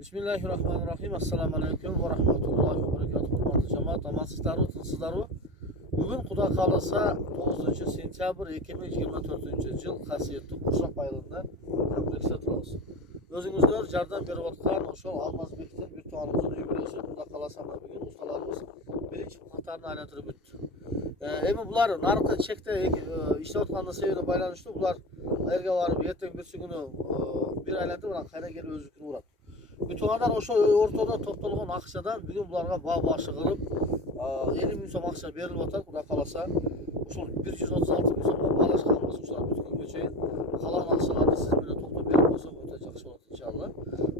Bismillahirrahmanirrahim. Assalamu alaikum ve rahmetullahi ve berekatuhu. Hurmatly cemaat, amansızları, tinsizları. Bugün Xudo kalasa 9 sentyabr 2024 yıl Qasiyetli Qurshaq aylığında kompleksde turabız. Özüңүздөр жардам берип аткан ошол Алмазбектин bir туганыбыздын юбилейси Xudo kalasa bugün ustalarımız birinci қатарын айлантырып өттү. Эми булар нарыкта чекте иштеп аткан себебине байланыштуу булар айырга барып эртең бүрсү күнү bir айлантырып анан кайра келип өзүнүкүн урат. Bütünler o ortada toplanan akçadan bugün bunlara bağ başı kılıp 50 bin som akça verilip atar. Kuda kalasa usul 136 bin som bağlaş kalmaz. Usul bütün göçeyin kalan akçalarda siz böyle toplam verip koysak öte jakşı olur inşallah.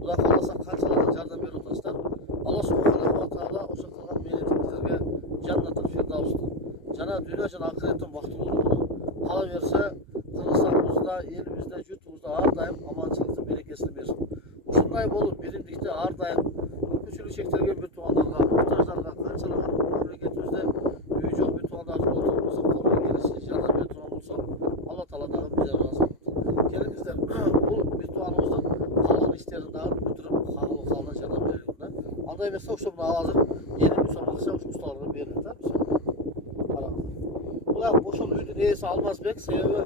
Kuda kalasa kançalardan yardım verir otaslar. Allah subhanahu wa ta'ala o şakılgan milletimizlerge cennetin firdavsıdır. Cana dünya can ahiretin baktırılığını kala verse Kırgızstanımızda, elimizde, yurtumuzda her daim amançılıkta berekesini versin. Ушундай болуп биримдикте ар дайым мүмкүнчүлүгү чектелген бир туугандарга, муктаждарга канчалаган мамлекетибизде үйү жок бир туугандарыбыз болсо колдон келиши жардам берип турган болсо Алла Таала дагы бизге ыраазы болот. Келиңиздер, бул бир тууганыбыздын калган иштерин дагы бүтүрүп калган жардам берелик да. Андай эмесе ошо мына азыр 50 миң сом акча ушу усталарга берилет да. Бул ошол үйдүн ээси Алмазбек, себеби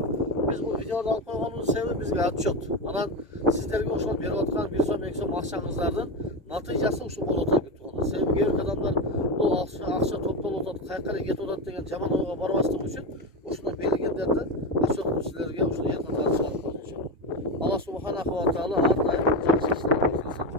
biz bu videoda alıp koyduğumuz sebebi bizge atçot. Anan sizlerge ошол берип аткан 1 сом 2 сом акчаңыздардын натыйжасы ушул болуп атат бир тууган. Себеби кээ бир адамдар бул акча топтолуп атат, кайкара кетип атат деген жаман ойго барбастык үчүн ушундай белгилендерди ошол силерге ушул эл катары чыгарып койдук. Алла субханаху ва таала ар дайым жакшы иштер